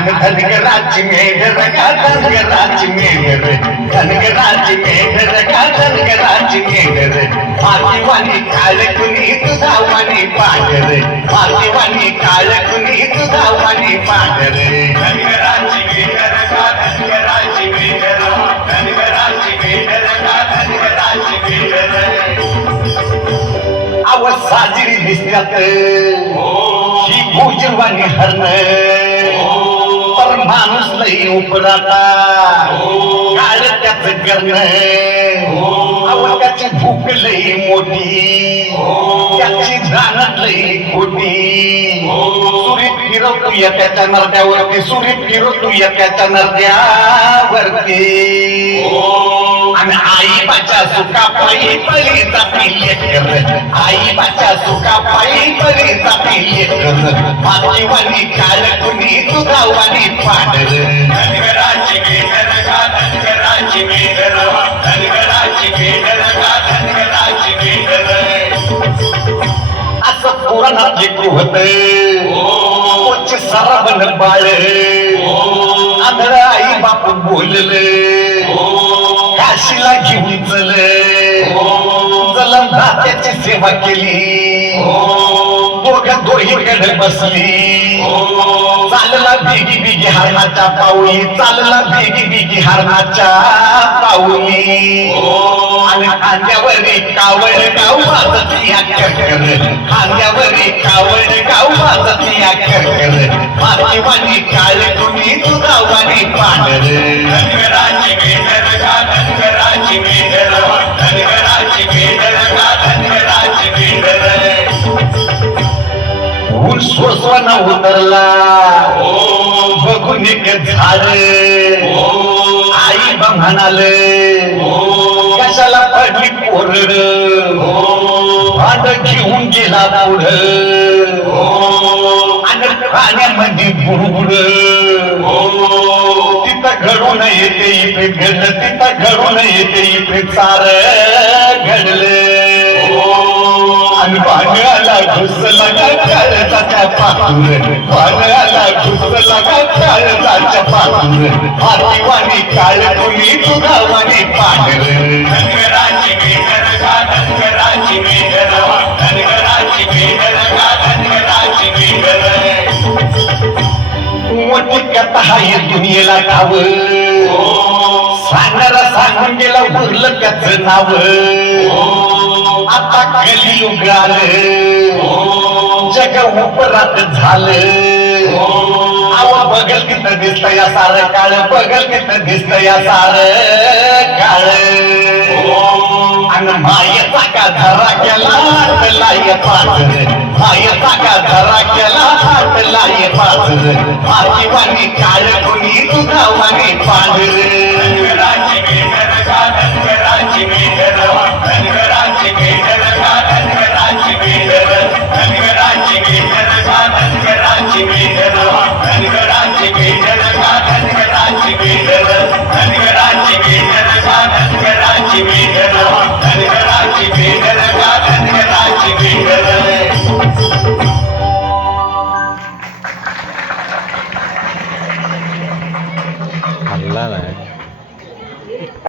आणि धनगराची मेघर का धनगराची मेघर धनगराची मेघर का धनगराची मेघर मातीवाणी काळकुनी तुझा वाणी पांढर मातीवाणी काळकुनी तुझा वाणी पांढर धनगराची मेघर का धनगराची मेघर धनगराची मेघर का धनगराची मेघर आवाज साजरी दिसल्यात ही भोजवानी हरण पर माणूस लई उपराता काळ त्याच करण त्याची भूक लई मोठी त्याची जाणत लई खोटी सुरीत फिरवतो या त्याच्या नरड्यावरती सुरीत फिरवतो या त्याच्या नरड्यावरती आणि आई बाच्या सुका पायी पळी जाती लेकर आई बाच्या सुका पायी पळी जाती लेकर मातीवाणी काळकुनी तुझावाणी पांढर धनगराची मेघर का धनगराची मेघर धनगराची मेघर का धनगराची मेघर असं पुराणात लेकरू होत कोच सराबन बाळ आंधळ आई बाप बोलले काशीला घेऊन चले जलम दात्याची सेवा केली दोघं दोहीकडे बसली चालला बिगी बिगी हरणाच्या पाऊली चालला बिगी बिगी हरणाच्या पाऊली आणि खांद्यावरी कावड गाव वाजती अक्कर खांद्यावरी कावड गाव वाजती अक्कर मातीवाणी काळकुनी तुझावाणी पांढर धनगराची मेघर का धनगराची मेघर धनगराची मेघर का धनगराची मेघर ऊन सोसवन उतरला बघून एक झाड आई बा म्हणाले कशाला पडली पोरड भांड घेऊन गेला पुढ आणि पाण्यामध्ये बुडबुड तिथं घडून येते इकडे घडलं तिथं घडून येते इकडे चार घडले आणि पाण्याला घुसला का काळजाच्या पातूर पाण्याला घुसला का काळजाच्या पातूर मातीवाणी काळकुनी तुझावाणी पांढर धनगराची मेघर का धनगराची मेघर धनगराची मेघर का धनगराची मेघर मोठी कथा आहे दुनियेला ठाव सांगणारा सांगून गेला उरलं त्याचं नाव आता कलियुग आलं जग उपरात झालं आवा बघल तिथं दिसत या सारं काळ बघल तिथं दिसत या सारं काळ आणि मायेचा का धरा केला हातला ये पाजर मायेचा का धरा केला हातला ये पाजर मातीवाणी काळकुनी तुझावाणी पांढर